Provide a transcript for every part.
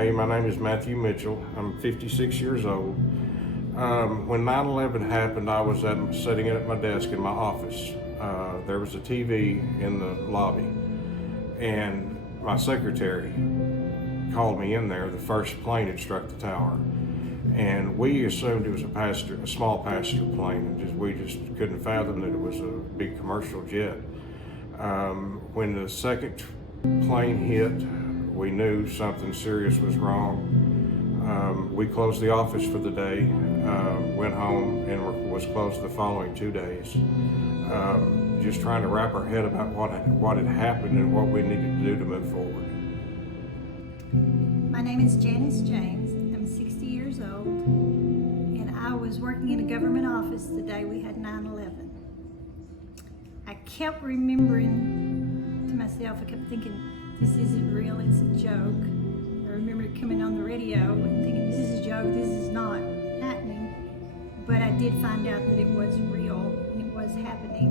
Hey, my name is Matthew Mitchell. I'm 56 years old. When 9/11 happened, I was sitting at my desk in my office. There was a TV in the lobby, and my secretary called me in there. The first plane had struck the tower, and we assumed it was a small passenger plane, and we just couldn't fathom that it was a big commercial jet. When the second plane hit, we knew something serious was wrong. We closed the office for the day, went home, and was closed the following 2 days. Just trying to wrap our head about what had happened and what we needed to do to move forward. My name is Janice James. I'm 60 years old, and I was working in a government office the day we had 9/11. I kept remembering to myself, I kept thinking, this isn't real, it's a joke. I remember coming on the radio and thinking, this is a joke, this is not happening. But I did find out that it was real and it was happening.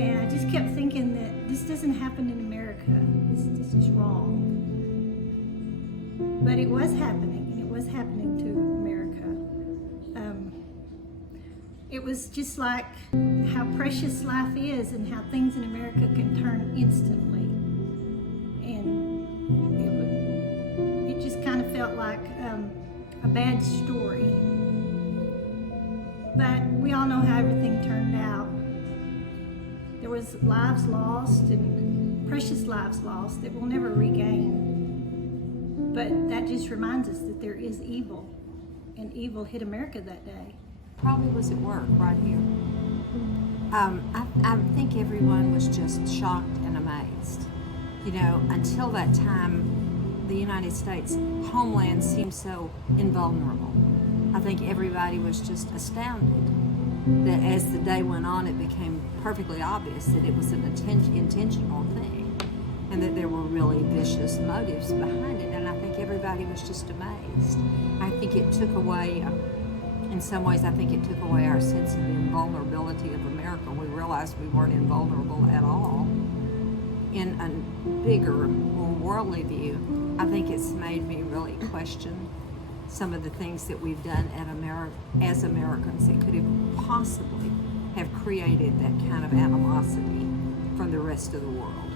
And I just kept thinking that this doesn't happen in America. This is wrong. But it was happening, and it was happening to America. It was just like how precious life is and how things in America can turn instantly. And it just kind of felt like a bad story. But we all know how everything turned out. There was lives lost and precious lives lost that we'll never regain. But that just reminds us that there is evil, and evil hit America that day. Probably was at work right here. I think everyone was just shocked and amazed. You know, until that time, the United States homeland seemed so invulnerable. I think everybody was just astounded that as the day went on, it became perfectly obvious that it was an intentional thing and that there were really vicious motives behind it. And I think everybody was just amazed. I think it took away, in some ways, I think it took away our sense of the invulnerability of America. We realized we weren't invulnerable at all. In a bigger, more worldly view, I think it's made me really question some of the things that we've done as Americans that could have possibly have created that kind of animosity from the rest of the world.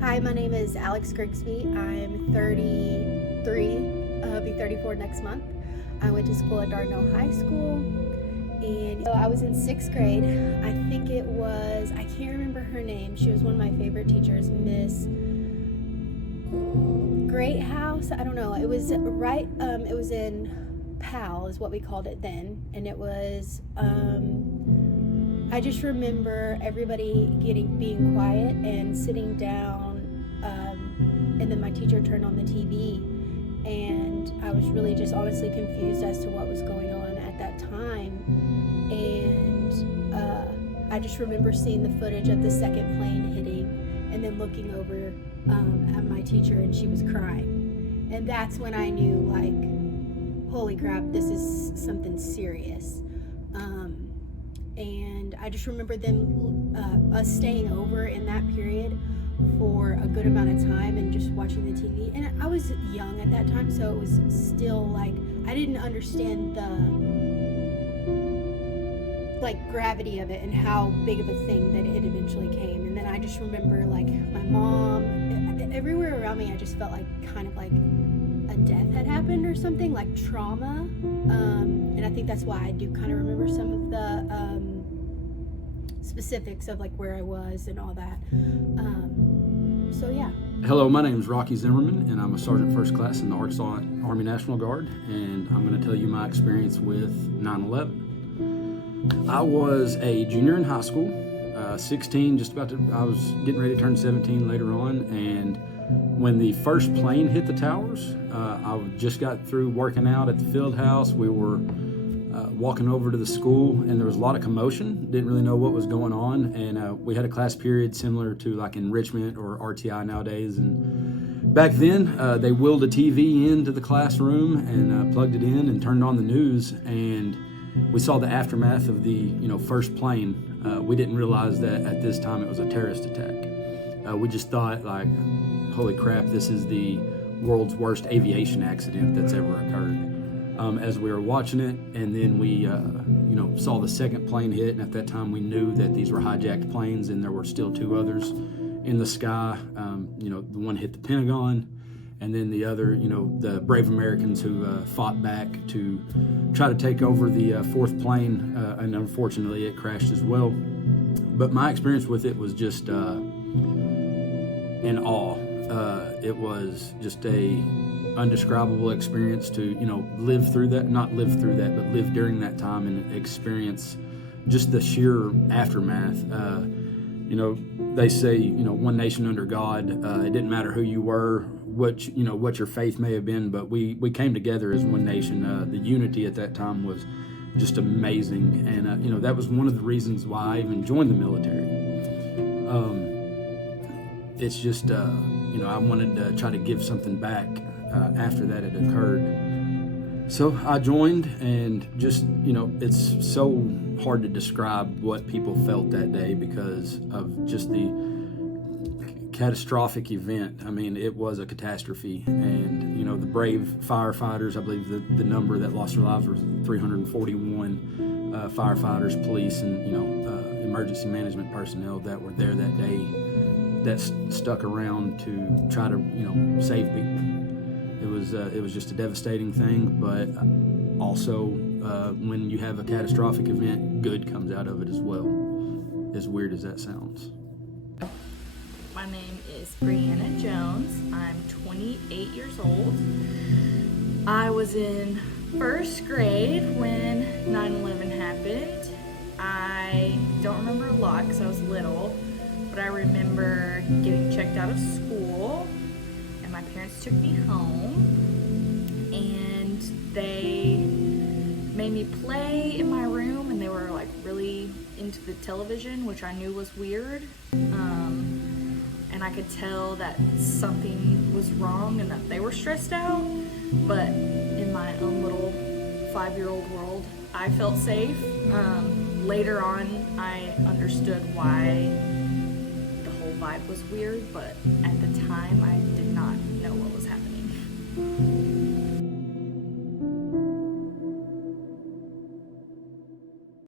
Hi, my name is Alex Grigsby. I'm 33. I'll be 34 next month. I went to school at Dardanelle High School, and I was in 6th grade. I think it was, I can't remember her name. She was one of my favorite teachers, Miss Great House. I don't know. It was right. It was in PAL, is what we called it then, and it was. I just remember everybody being quiet and sitting down, and then my teacher turned on the TV, and I was really just honestly confused as to what was going on at that time, and I just remember seeing the footage of the second plane hitting, and then looking over at my teacher, and she was crying, and that's when I knew, like, holy crap, this is something serious. And I just remember us staying over in that period for a good amount of time and just watching the TV. And I was young at that time, so it was still like I didn't understand the gravity of it and how big of a thing that it eventually came. And then I just remember, like, my mom, everywhere around me, I just felt like kind of like a death had happened or something, like trauma. And I think that's why I do kind of remember some of the specifics of like where I was and all that. So yeah. Hello, my name is Rocky Zimmerman, and I'm a Sergeant First Class in the Arkansas Army National Guard, and I'm going to tell you my experience with 9/11. I was a junior in high school, 16, I was getting ready to turn 17 later on, and when the first plane hit the towers, I just got through working out at the field house. We were walking over to the school, and there was a lot of commotion. Didn't really know what was going on, and we had a class period similar to like enrichment or RTI nowadays. And back then, they wheeled a TV into the classroom and plugged it in and turned on the news, and we saw the aftermath of the first plane. We didn't realize that at this time it was a terrorist attack. We just thought, like, holy crap, this is the world's worst aviation accident that's ever occurred. As we were watching it, and then we saw the second plane hit, and at that time we knew that these were hijacked planes, and there were still two others in the sky. The one hit the Pentagon, and then the other, the brave Americans who fought back to try to take over the fourth plane, and unfortunately it crashed as well. But my experience with it was just in awe. It was just a undescribable experience to live through that, not live through that, but live during that time and experience just the sheer aftermath. They say one nation under God. It didn't matter who you were, what your faith may have been, but we came together as one nation. The unity at that time was just amazing, and that was one of the reasons why I even joined the military. It's just I wanted to try to give something back after that had occurred. So I joined, and just it's so hard to describe what people felt that day because of just the catastrophic event. I mean, it was a catastrophe, and the brave firefighters, I believe the number that lost their lives was 341 firefighters, police, and emergency management personnel that were there that day, that stuck around to try to save people. It was just a devastating thing, but also when you have a catastrophic event, good comes out of it as well, as weird as that sounds. My name is Brianna Jones. I'm 28 years old. I was in first grade when 9/11 happened. I don't remember a lot because I was little, but I remember getting checked out of school, and my parents took me home, and they made me play in my room, and they were like really into the television, which I knew was weird. And I could tell that something was wrong and that they were stressed out, but in my own little 5-year-old world, I felt safe. Later on, I understood why the whole vibe was weird, but at the time, I did not know what was happening.